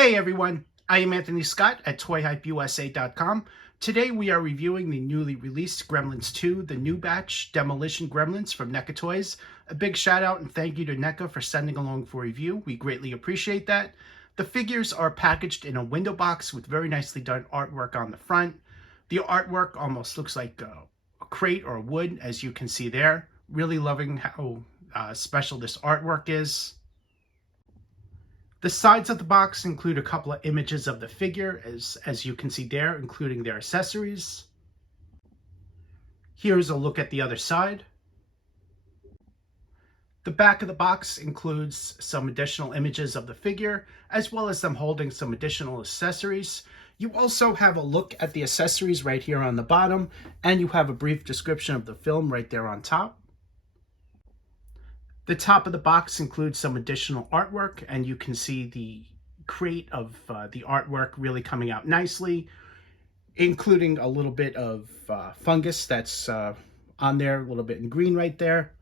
Hey everyone, I am Anthony Scott at ToyHypeUSA.com. Today we are reviewing the newly released Gremlins 2, the new batch Demolition Gremlins from NECA Toys. A big shout out and thank you to NECA for sending along for review. We greatly appreciate that. The figures are packaged in a window box with very nicely done artwork on the front. The artwork almost looks like a crate or wood, as you can see there. Really loving how special this artwork is. The sides of the box include a couple of images of the figure, as you can see there, including their accessories. Here's a look at the other side. The back of the box includes some additional images of the figure, as well as them holding some additional accessories. You also have a look at the accessories right here on the bottom, and you have a brief description of the film right there on top. The top of the box includes some additional artwork, and you can see the crate of the artwork really coming out nicely, including a little bit of fungus that's on there, a little bit in green right there.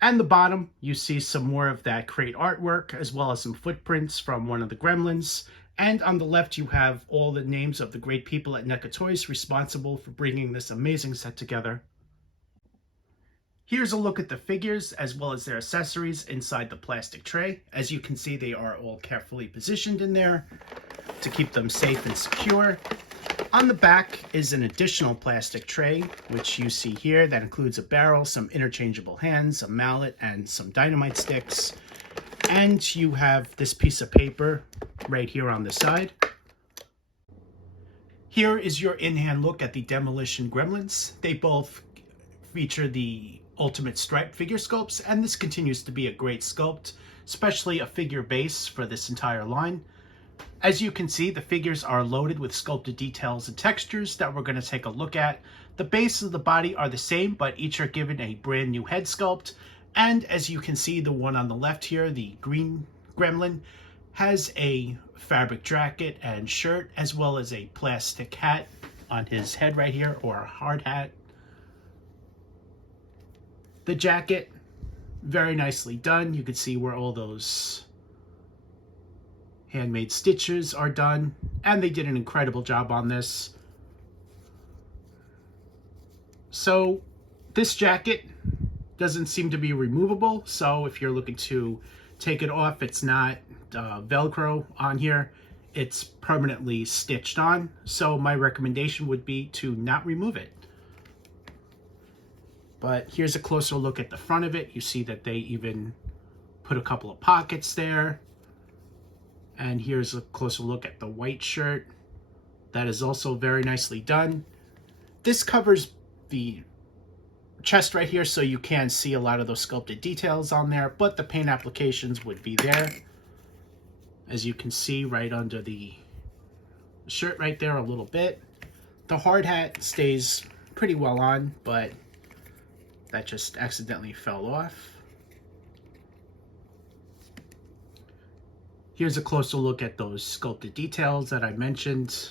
And the bottom, you see some more of that crate artwork, as well as some footprints from one of the gremlins. And on the left, you have all the names of the great people at NECA Toys responsible for bringing this amazing set together. Here's a look at the figures as well as their accessories inside the plastic tray. As you can see, they are all carefully positioned in there to keep them safe and secure. On the back is an additional plastic tray, which you see here, that includes a barrel, some interchangeable hands, a mallet, and some dynamite sticks. And you have this piece of paper right here on the side. Here is your in-hand look at the Demolition Gremlins. They both feature the Ultimate Stripe figure sculpts, and this continues to be a great sculpt, especially a figure base for this entire line. As you can see, the figures are loaded with sculpted details and textures that we're going to take a look at. The base of the body are the same, but each are given a brand new head sculpt. And as you can see, the one on the left here, the green gremlin, has a fabric jacket and shirt, as well as a plastic hat on his head right here, or a hard hat. The jacket, very nicely done. You can see where all those handmade stitches are done, and they did an incredible job on this. So this jacket doesn't seem to be removable, so if you're looking to take it off, it's not Velcro on here. It's permanently stitched on, so my recommendation would be to not remove it. But here's a closer look at the front of it. You see that they even put a couple of pockets there. And here's a closer look at the white shirt. That is also very nicely done. This covers the chest right here, so you can see a lot of those sculpted details on there, but the paint applications would be there. As you can see right under the shirt right there a little bit. The hard hat stays pretty well on, but that just accidentally fell off. Here's a closer look at those sculpted details that I mentioned.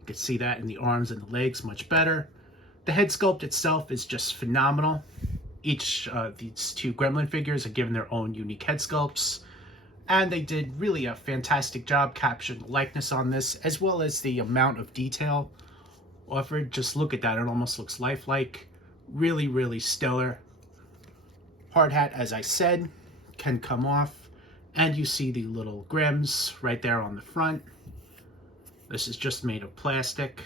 You can see that in the arms and the legs much better. The head sculpt itself is just phenomenal. Each of these two gremlin figures are given their own unique head sculpts, and they did really a fantastic job capturing the likeness on this, as well as the amount of detail offered. Just look at that, it almost looks lifelike. Really, really stellar. Hard hat, as I said, can come off, and you see the little grems right there on the front. This is just made of plastic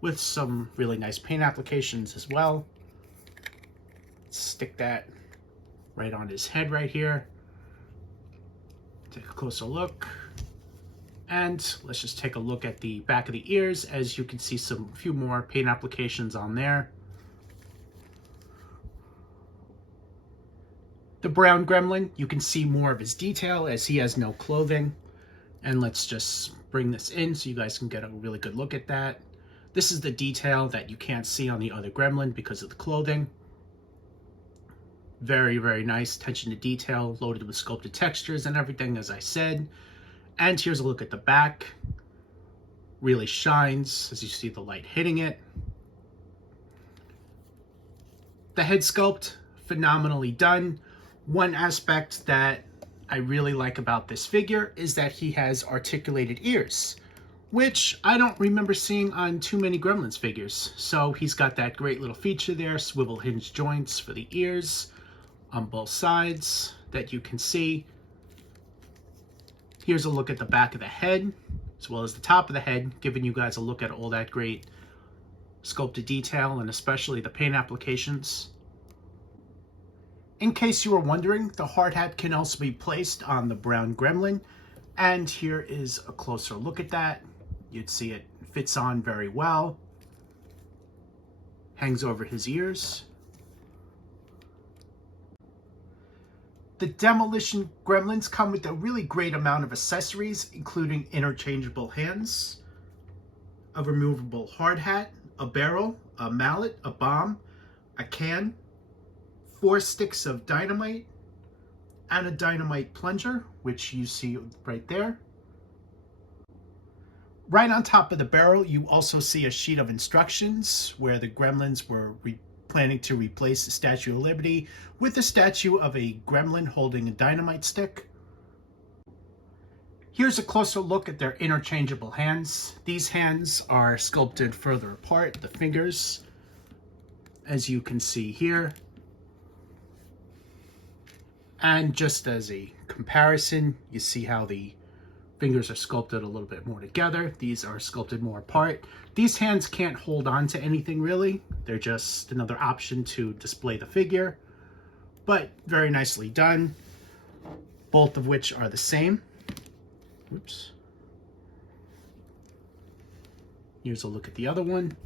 with some really nice paint applications as well. Let's stick that right on his head right here. Take a closer look. And let's just take a look at the back of the ears. As you can see, a few more paint applications on there. The brown gremlin, you can see more of his detail as he has no clothing. And let's just bring this in so you guys can get a really good look at that. This is the detail that you can't see on the other gremlin because of the clothing. Very, very nice attention to detail, loaded with sculpted textures and everything, as I said. And here's a look at the back. Really shines as you see the light hitting it. The head sculpt, phenomenally done. One aspect that I really like about this figure is that he has articulated ears, which I don't remember seeing on too many Gremlins figures. So he's got that great little feature there, swivel hinge joints for the ears on both sides that you can see. Here's a look at the back of the head, as well as the top of the head, giving you guys a look at all that great sculpted detail and especially the paint applications. In case you were wondering, the hard hat can also be placed on the brown gremlin, and here is a closer look at that. You'd see it fits on very well, hangs over his ears. The Demolition Gremlins come with a really great amount of accessories, including interchangeable hands, a removable hard hat, a barrel, a mallet, a bomb, a can, 4 sticks of dynamite, and a dynamite plunger, which you see right there. Right on top of the barrel, you also see a sheet of instructions where the Gremlins were planning to replace the Statue of Liberty with the statue of a gremlin holding a dynamite stick. Here's a closer look at their interchangeable hands. These hands are sculpted further apart, the fingers, as you can see here. And just as a comparison, you see how the fingers are sculpted a little bit more together. These are sculpted more apart. These hands can't hold on to anything really. They're just another option to display the figure, but very nicely done. Both of which are the same. Oops. Here's a look at the other one.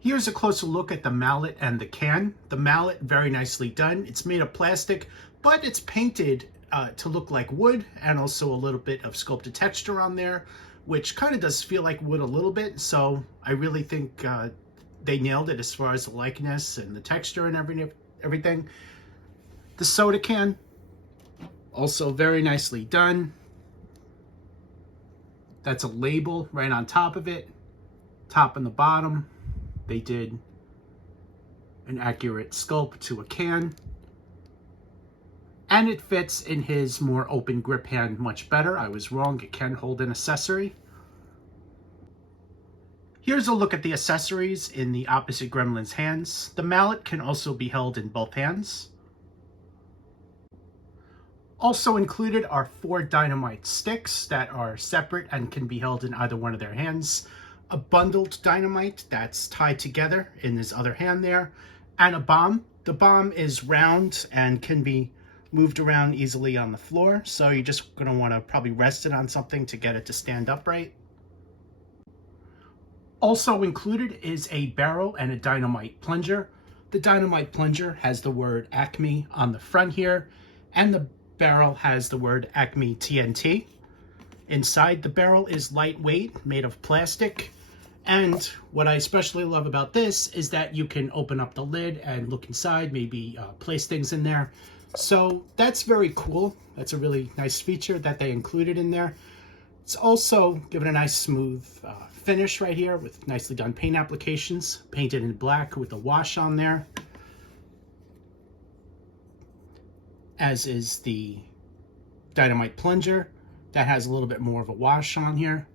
Here's a closer look at the mallet and the can. The mallet, very nicely done. It's made of plastic, but it's painted to look like wood, and also a little bit of sculpted texture on there, which kind of does feel like wood a little bit. So I really think they nailed it as far as the likeness and the texture and everything. The soda can, also very nicely done. That's a label right on top of it, top and the bottom. They did an accurate sculpt to a can, and it fits in his more open grip hand much better. I was wrong, it can hold an accessory. Here's a look at the accessories in the opposite gremlin's hands. The mallet can also be held in both hands. Also included are 4 dynamite sticks that are separate and can be held in either one of their hands. A bundled dynamite that's tied together in his other hand there, and a bomb. The bomb is round and can be moved around easily on the floor, so you're just going to want to probably rest it on something to get it to stand upright. Also included is a barrel and a dynamite plunger. The dynamite plunger has the word Acme on the front here, and the barrel has the word Acme TNT. Inside the barrel is lightweight, made of plastic. And what I especially love about this is that you can open up the lid and look inside, maybe place things in there. So that's very cool. That's a really nice feature that they included in there. It's also given a nice smooth finish right here with nicely done paint applications, painted in black with a wash on there. As is the dynamite plunger. That has a little bit more of a wash on here.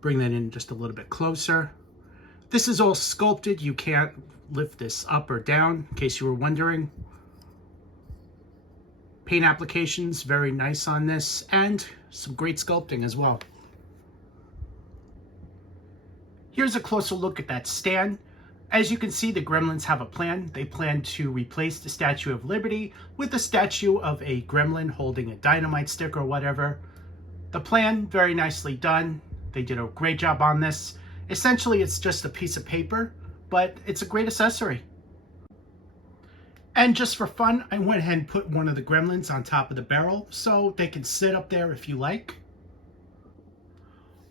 Bring that in just a little bit closer. This is all sculpted. You can't lift this up or down, in case you were wondering. Paint applications, very nice on this, and some great sculpting as well. Here's a closer look at that stand. As you can see, the Gremlins have a plan. They plan to replace the Statue of Liberty with the statue of a gremlin holding a dynamite stick or whatever. The plan, very nicely done. They did a great job on this. Essentially, it's just a piece of paper, but it's a great accessory. And just for fun, I went ahead and put one of the Gremlins on top of the barrel so they can sit up there if you like.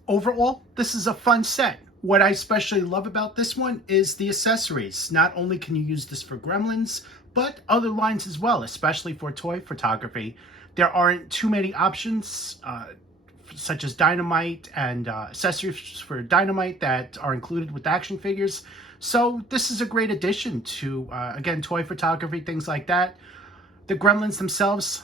Overall, this is a fun set. What I especially love about this one is the accessories. Not only can you use this for Gremlins, but other lines as well, especially for toy photography. There aren't too many options such as dynamite and accessories for dynamite that are included with action figures. So this is a great addition to, again, toy photography, things like that. The Gremlins themselves,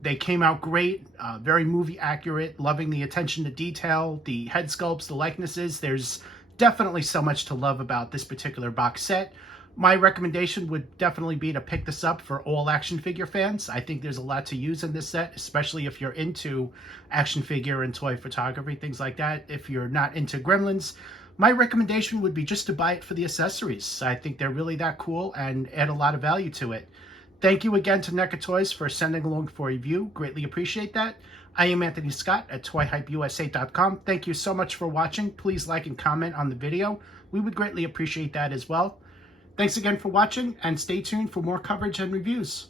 they came out great, very movie accurate, loving the attention to detail, the head sculpts, the likenesses. There's definitely so much to love about this particular box set. My recommendation would definitely be to pick this up for all action figure fans. I think there's a lot to use in this set, especially if you're into action figure and toy photography, things like that. If you're not into Gremlins, my recommendation would be just to buy it for the accessories. I think they're really that cool and add a lot of value to it. Thank you again to NECA Toys for sending along for a review. Greatly appreciate that. I am Anthony Scott at ToyHypeUSA.com. Thank you so much for watching. Please like and comment on the video. We would greatly appreciate that as well. Thanks again for watching, and stay tuned for more coverage and reviews.